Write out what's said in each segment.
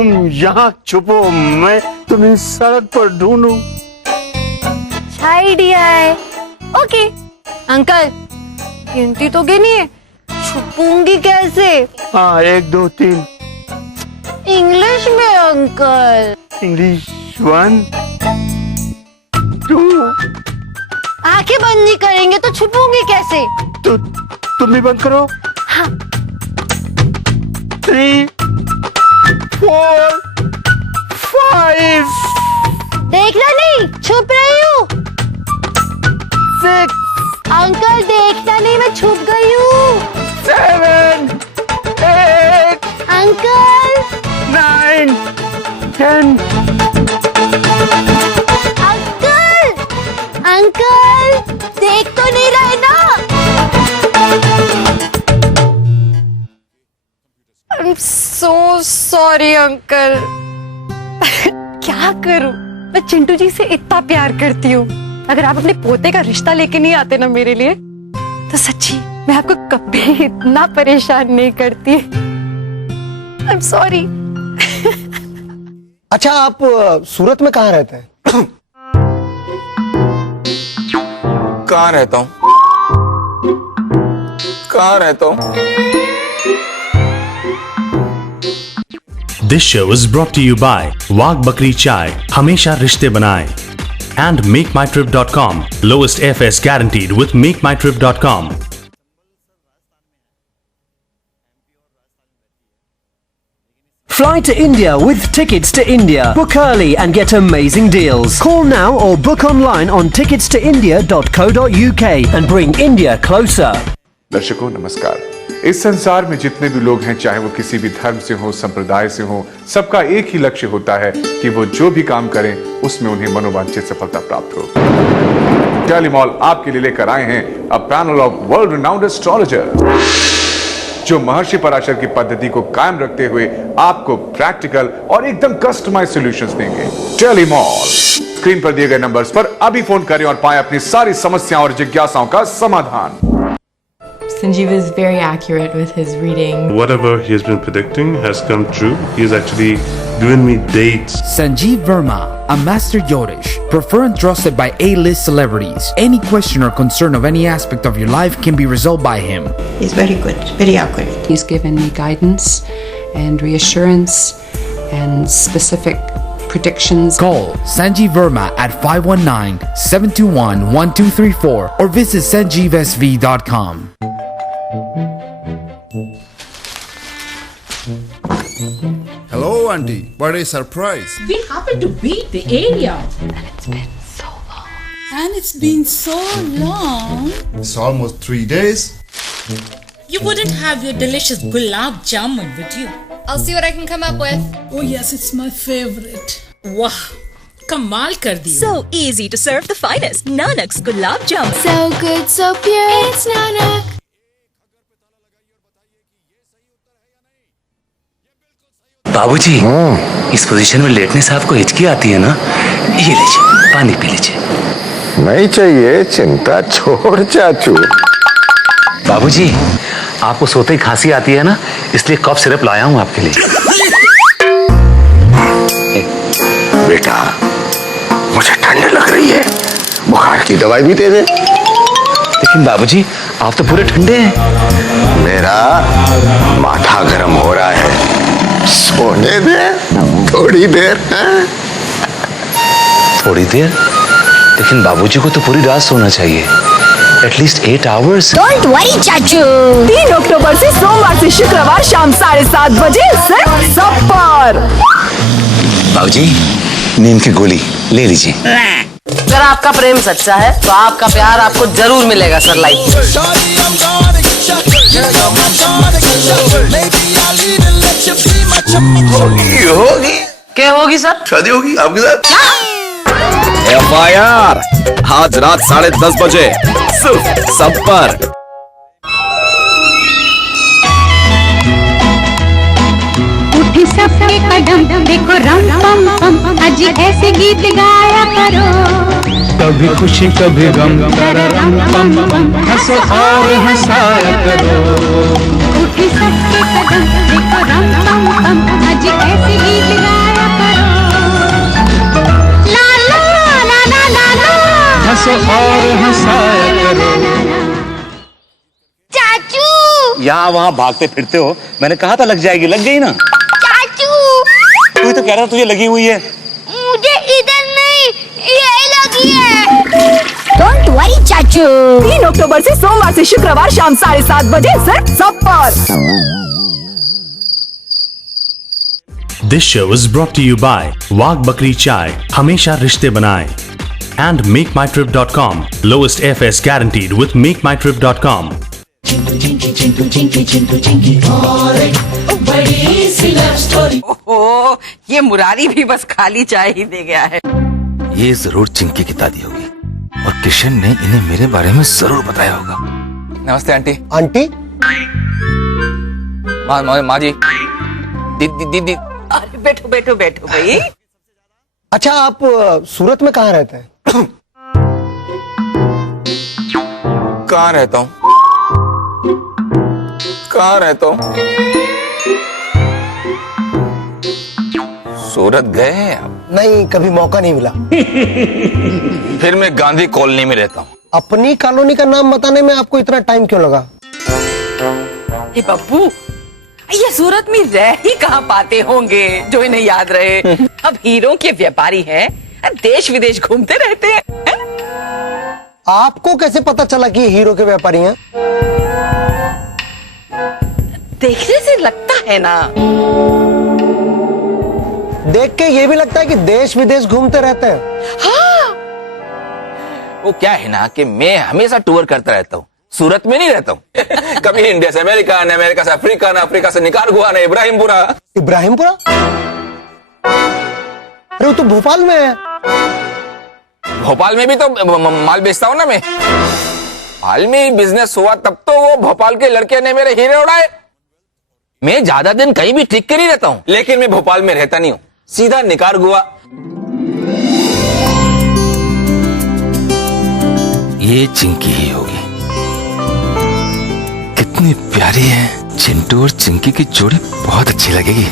तुम यहाँ छुपो, मैं तुम्हें सड़क पर ढूंढूं। आइडिया है। ओके अंकल, गिनती तो गिनी है, छुपूंगी कैसे? हाँ, 1 2 3। इंग्लिश में अंकल। इंग्लिश 1 2। आंखें बंद नहीं करेंगे तो छुपूंगी कैसे? तो तुम भी बंद करो। हाँ। 3 4 5। देखना नहीं, छुप रही हूँ। 6 अंकल देखना नहीं, मैं छुप गई हूँ। 7 8 अंकल 9 10। अंकल अंकल देख तो नहीं रहे ना? I'm so sorry uncle. क्या करूं, मैं चिंटू जी से इतना प्यार करती हूँ। अगर आप अपने पोते का रिश्ता लेके नहीं आते ना मेरे लिए, तो सच्ची मैं आपको कभी इतना परेशान नहीं करती। I'm sorry। अच्छा, आप सूरत में कहाँ रहते हैं? कहाँ रहता हूँ? कहाँ रहता हूँ? This show is brought to you by Wagh Bakri Chai, हमेशा रिश्ते बनाए, and MakeMyTrip.com, lowest FS guaranteed with MakeMyTrip.com. Fly to India with Tickets to India. Book early and get amazing deals. Call now or book online on ticketstoindia.co.uk and bring India closer. दर्शकों नमस्कार। इस संसार में जितने भी लोग हैं, चाहे वो किसी भी धर्म से हो, संप्रदाय से हो, सबका एक ही लक्ष्य होता है कि वो जो भी काम करें उसमें उन्हें मनोवांछित सफलता प्राप्त हो। टेलीमॉल आपके लिए लेकर आए हैं a panel of world renowned astrologer, जो महर्षि पराशर की पद्धति को कायम रखते हुए आपको प्रैक्टिकल और एकदम कस्टमाइज सॉल्यूशंस देंगे। टेलीमॉल, स्क्रीन पर दिए गए नंबर्स पर अभी फोन करें और पाएं अपनी सारी समस्याओं और जिज्ञासाओं का समाधान। Sanjeev is very accurate with his reading. Whatever he has been predicting has come true. He has actually given me dates. Sanjeev Verma, a master Yodish, preferred and trusted by A-list celebrities. Any question or concern of any aspect of your life can be resolved by him. He's very good, very accurate. He's given me guidance and reassurance and specific predictions. Call Sanjeev Verma at 519-721-1234 or visit sanjeevsv.com. Hello, Auntie. What a surprise. We happen to be the area. And it's been so long. And it's been so long. It's almost 3 days. You wouldn't have your delicious gulab jamun, would you? I'll see what I can come up with. Oh yes, it's my favorite. Wow. Kamal kar diya. So easy to serve the finest. Nanak's gulab jamun. So good, so pure. It's Nanak. बाबूजी, इस position में लेटने से आपको हिचकी आती है ना? ये लीजिए, पानी पी लीजिए। नहीं चाहिए, चिंता छोड़ चाचू। बाबूजी, आपको सोते ही खांसी आती है ना, इसलिए कफ सिरप लाया हूं आपके लिए। बेटा, मुझे ठंड लग रही है, बुखार की दवाई भी दे दे। लेकिन बाबूजी, आप तो पूरे ठंडे हैं। मेरा माथा गर्म हो रहा है, सोने दे थोड़ी देर। थोड़ी देर? लेकिन बाबूजी को तो पूरी रात सोना चाहिए, एटलीस्ट 8 आवर्स। Don't worry, चाचू। 3 अक्टूबर से सोमवार से शुक्रवार शाम 7:30 बजे सिर्फ सब पर। बाबूजी, नींद की गोली ले लीजिए। अगर आपका प्रेम सच्चा है तो आपका प्यार आपको जरूर मिलेगा सर लाइफ में। होगी क्या होगी सर? शादी होगी आपके साथ। FIR आज रात 10:30 बजे सिर्फ सब पर। उठी सबके कदम देखो रम पम पम, आज ऐसे गीत गाया करो। कभी खुशी कभी गम, रम पम पम, हंसो और हंसाया करो। उठी सबके कदम देखो रम पम पम, आज ऐसे गीत यहाँ वहाँ भागते फिरते हो, मैंने कहा था लग जाएगी, लग गई ना। चाचू तू ही तो कह रहा था तुझे लगी हुई है। मुझे इधर नहीं, ये लगी है। डोंट वरी चाचू। 3 अक्टूबर से सोमवार से शुक्रवार शाम 7:30 बजे सिर्फ सब पर। This show is brought to you by वाघ बकरी चाय, हमेशा रिश्ते बनाए, and MakeMyTrip.com, lowest FS guaranteed with MakeMyTrip.com. ओहो, ये मुरारी भी बस खाली चाय ही दे गया है। ये जरूर चिंकी की दादी होगी और किशन ने इन्हें मेरे बारे में जरूर बताया होगा। नमस्ते आंटी। आंटी? माँ जी। दीदी। अरे बैठो बैठो बैठो भाई। अच्छा, आप सूरत में कहाँ रहते हैं? कहाँ रहता हूँ? सूरत गए हैं आप? नहीं, कभी मौका नहीं मिला। फिर मैं गांधी कॉलोनी में रहता हूँ। अपनी कॉलोनी का नाम बताने में आपको इतना टाइम क्यों लगा? ये बब्बू, ये सूरत में रह ही कहाँ पाते होंगे जो इन्हें याद रहे। अब हीरो के व्यापारी हैं, देश विदेश घूमते रहते हैं। आपको कैसे पता चला कि ये हीरो के व्यापारी हैं? देखने से लगता है ना। देख के ये भी लगता है कि देश विदेश घूमते रहते हैं। हाँ। वो क्या है ना कि मैं हमेशा टूर करता रहता हूँ, सूरत में नहीं रहता हूँ। कभी इंडिया से अमेरिका, अमेरिका से अफ्रीका, अफ्रीका से निकारागुआ, इब्राहिमपुरा। इब्राहिमपुरा? अरे वो तो भोपाल में है। भोपाल में भी तो माल बेचता हूँ ना मैं। हाल में बिजनेस हुआ तब तो वो भोपाल के लड़के ने मेरे हीरे उड़ाए। मैं ज्यादा दिन कहीं भी टिक के नहीं रहता हूँ, लेकिन मैं भोपाल में रहता नहीं हूँ, सीधा निकारागुआ। ये चिंकी ही होगी। कितनी प्यारी है। चिंटू और चिंकी की जोड़ी बहुत अच्छी लगेगी।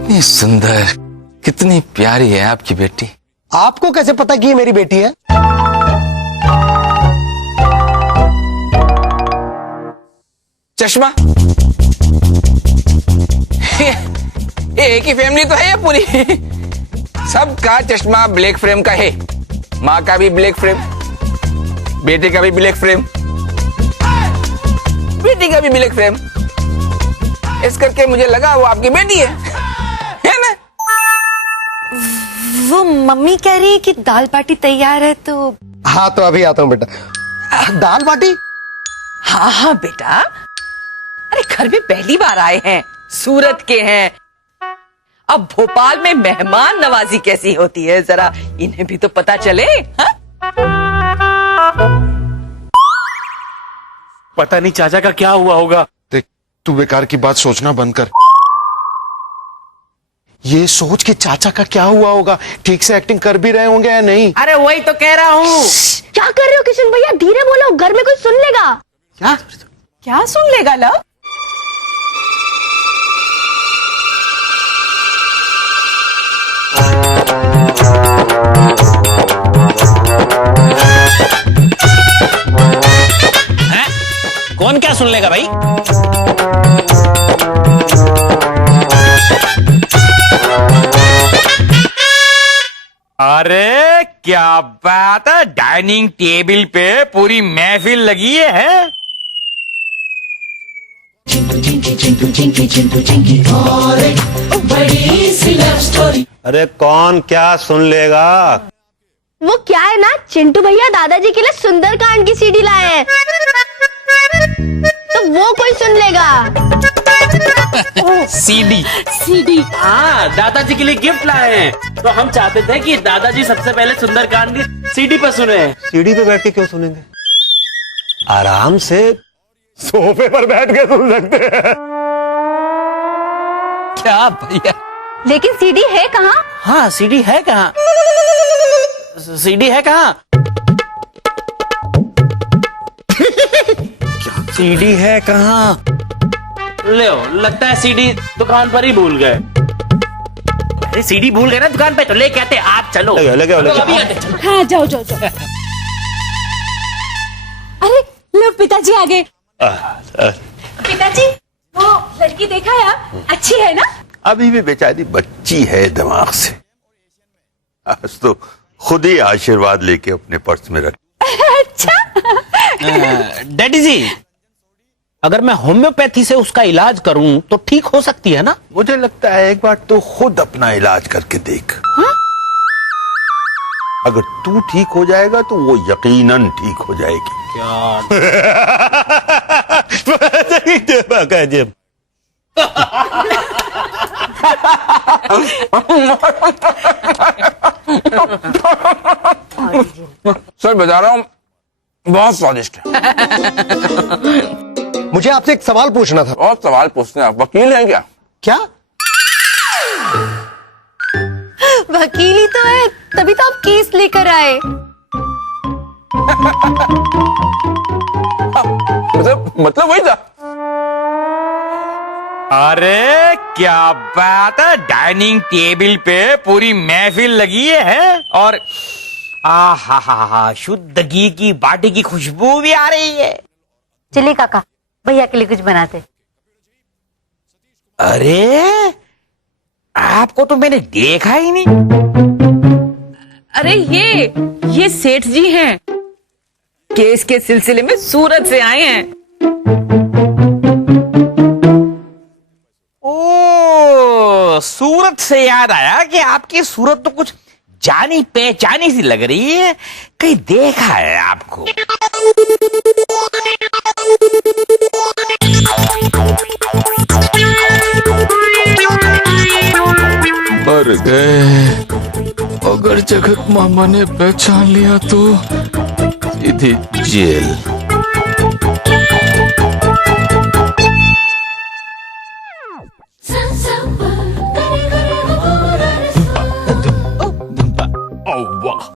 कितनी सुंदर, कितनी प्यारी है आपकी बेटी। आपको कैसे पता कि ये मेरी बेटी है? चश्मा। ये एक ही फैमिली तो है ये पूरी। सबका चश्मा ब्लैक फ्रेम का है। माँ का भी ब्लैक फ्रेम, बेटे का भी ब्लैक फ्रेम, बेटी का भी ब्लैक फ्रेम। इस करके मुझे लगा वो आपकी बेटी है ना? वो मम्मी कह रही है कि दाल बाटी तैयार है तो। हाँ, तो अभी आता हूँ बेटा। दाल बाटी? हाँ हाँ बेटा, अरे घर में पहली बार आए हैं, सूरत के हैं। अब भोपाल में मेहमान नवाजी कैसी होती है जरा इन्हें भी तो पता चले। हाँ? पता नहीं चाचा का क्या हुआ होगा। देख, तू बेकार की बात सोचना बंद कर। ये सोच के चाचा का क्या हुआ होगा, ठीक से एक्टिंग कर भी रहे होंगे या नहीं। अरे वही तो कह रहा हूँ। क्या कर रहे हो किशन भैया? धीरे बोलो, घर में कोई सुन लेगा। क्या सुन लेगा लव? कौन क्या सुन लेगा भाई? अरे क्या बात है, डाइनिंग टेबल पे पूरी महफिल लगी है। अरे कौन क्या सुन लेगा? वो क्या है ना, चिंटू भैया दादाजी के लिए सुंदरकांड की सीडी लाए हैं, तो वो कोई सुन लेगा। सीडी। हाँ, दादाजी के लिए गिफ्ट लाए हैं, तो हम चाहते थे कि दादाजी सबसे पहले सुंदरकांड की सीडी पर सुने। सीडी पे बैठ के क्यों सुनेंगे? आराम से सोफे पर बैठ के सुन सकते हैं। क्या भैया? लेकिन सीडी है कहाँ? हाँ, सीडी है कहाँ? सीडी है कहाँ? सीडी है कहाँ? ले लगता है सीडी दुकान पर ही भूल गए। अरे सीडी भूल गए ना दुकान पे, तो ले कहते आप चलो। लगे अभी आते चलो। हाँ जाओ जाओ जाओ। अरे लो पिताजी आ गए। पिताजी वो लड़की देखा या अच्छी है ना? अभी भी बेचारी बच्ची है दिमाग से। आज तो खुद ही आशीर्वाद लेके अपने पर्स में रख। अच्छा डैडी जी, अगर मैं होम्योपैथी से उसका इलाज करूं तो ठीक हो सकती है ना? मुझे लगता है एक बार तो खुद अपना इलाज करके देख। हा? अगर तू ठीक हो जाएगा तो वो यकीनन ठीक हो जाएगी। सर बता रहा हूँ, बहुत स्वादिष्ट है। मुझे आपसे एक सवाल पूछना था। और सवाल पूछते हैं आप वकील हैं क्या? क्या? वकीली तो है, तभी तो आप केस लेकर आए। मतलब वही था। अरे क्या बात है, डाइनिंग टेबल पे पूरी महफिल लगी है और शुद्ध घी की बाटी की खुशबू भी आ रही है। चलिए काका, भैया के लिए कुछ बनाते। अरे आपको तो मैंने देखा ही नहीं। अरे ये सेठ जी हैं, केस के सिलसिले में सूरत से आए हैं। ओ, सूरत से याद आया कि आपकी सूरत तो कुछ जानी पहचानी सी लग रही है, कहीं देखा है आपको। मर गए। अगर जगत मामा ने पहचान लिया तो सीधी जेल।